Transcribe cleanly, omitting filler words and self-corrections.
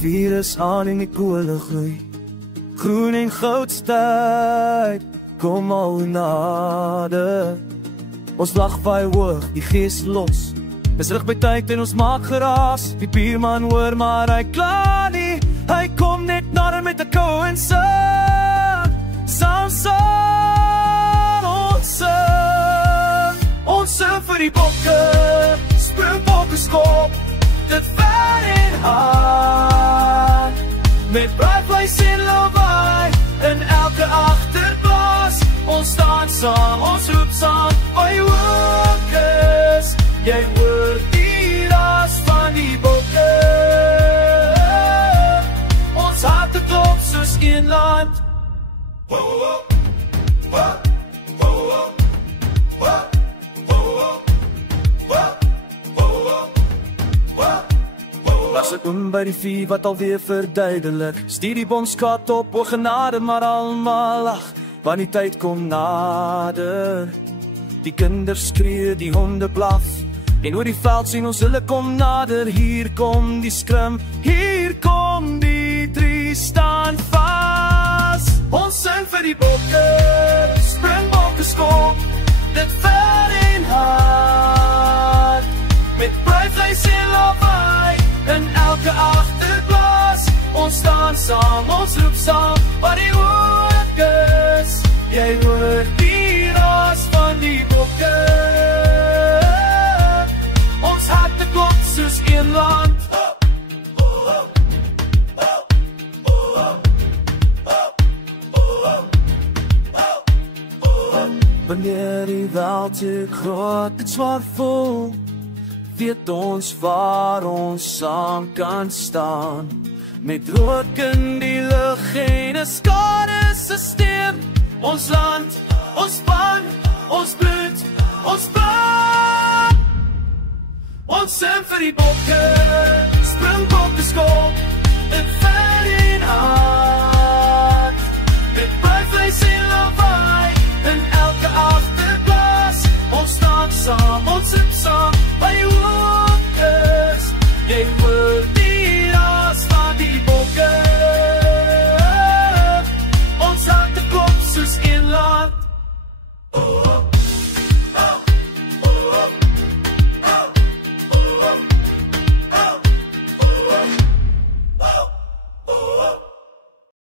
vuur is aan en die kole gloei. Groen en goudstyd, kom al nader. Ons lag vaai hoog, die gees los. Is rig by tyd en ons maak geraas. Die buurman hoor maar hy kla nie. Hy kom net nader met 'n kou en sing. Samson, ons sing vir die bokke. Springbokke skop, dit ver en hard. Met braaivleis en lawaai, in elke agterplaas. Ons staan saam, ons roep saam, oi workers. Jy hoor die ras van die bokke. Ons harte klop soos een land. Was het by die vuur wat alweer verduidelik. Stuur die bomskat op, o genade, maar almal lag, want die tyd kom nader. Die kinders skree, die honde blaf, en oor die veld sien ons hulle kom nader. Hier kom die skrim, hier kom die drie staan vas. Ons sing vir die bokke, springbokke skop, dit ver en hard. Met braaivleis en lawaai, in elke agterplaas. Ons staan saam, ons roep saam, wat die workers. Jy hoor die ras van die bokke. Ons harte klop soos een land. Wanneer die wêreld te groot en swaar voel, weet ons waar ons saam kan staan. Met rook in die lug en 'n skadesysteem. Ons land, ons span, ons bloed, ons brand. Ons sing vir die bokke, springbokke skop, dit ver en hard. Met braaivleis en lawaai, in elke agterplaas. Ons staan saam, ons roep saam,